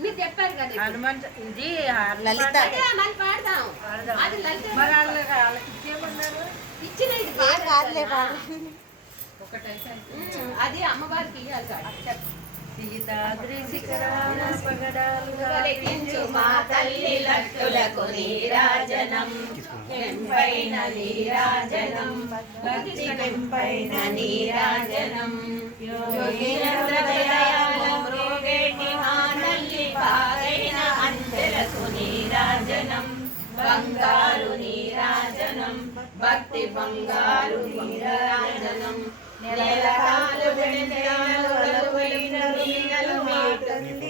మీరు చెప్పారు కదా హనుమంత్ ఇది లలిత మళ్ళీ పాడదాం. అది లలిత ఇచ్చిన ఇది కాదులే అది అమ్మవారికి ఇవ్వాలి కాదు. సీతాద్రి శిఖరాన పగడాలుగా మా తల్లి లట్టులకు నీరాజనం పెంపైన నీరాజనం భక్తి పెంపైన నీరాజనం యోగేంద్రదయాళి మా తల్లి పారైన అంచెలకు నీరాజనం బంగారు నీరాజనం భక్తి బంగారు నీరాజనం నెలకాలు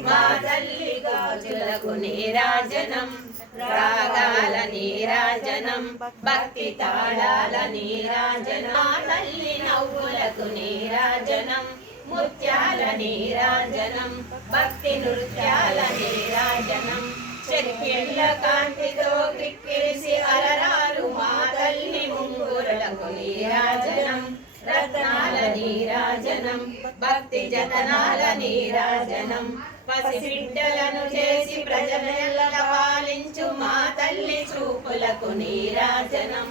మా తల్లి గాజులకు నీరాజనం రాగాల నీరాజనం భక్తి తాళాల నీరాజనం మా తల్లి నవ్వులకు నీరాజనం ముత్యాల నీరాజనం భక్తి నృత్యాల నీరాజనం చెరిపిళ్ళ కాంతితో కిక్కిరిసి అలరాలు మా తల్లి ముంగురులకు నీరాజనం రత్నాల నీరాజనం భక్తి జతనాల నీరాజనం పసిబిడ్డలను చేసి ప్రజల పాలించు మా తల్లి చూపులకు నీరాజనం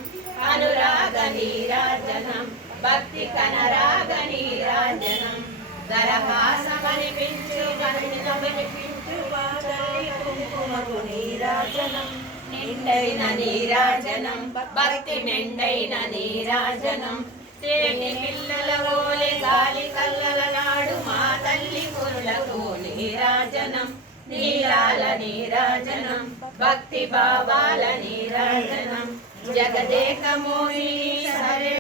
అనురాగ నీరాజనం భక్తి కనరాగ నీరాజనం దరహాసమనిపించు మనిపించు మా తల్లి కుంకుమకు నీరాజనం నిండైన నీరాజనం భక్తి మెండైన నీరాజనం తేటి పిల్లల ఓలే గాలి కల్లల నాడు మా తల్లి కురులకు నీరాజనం నీరాల నీరాజనం భక్తి భావాల నీరాజనం జగదేక మోహిని సరే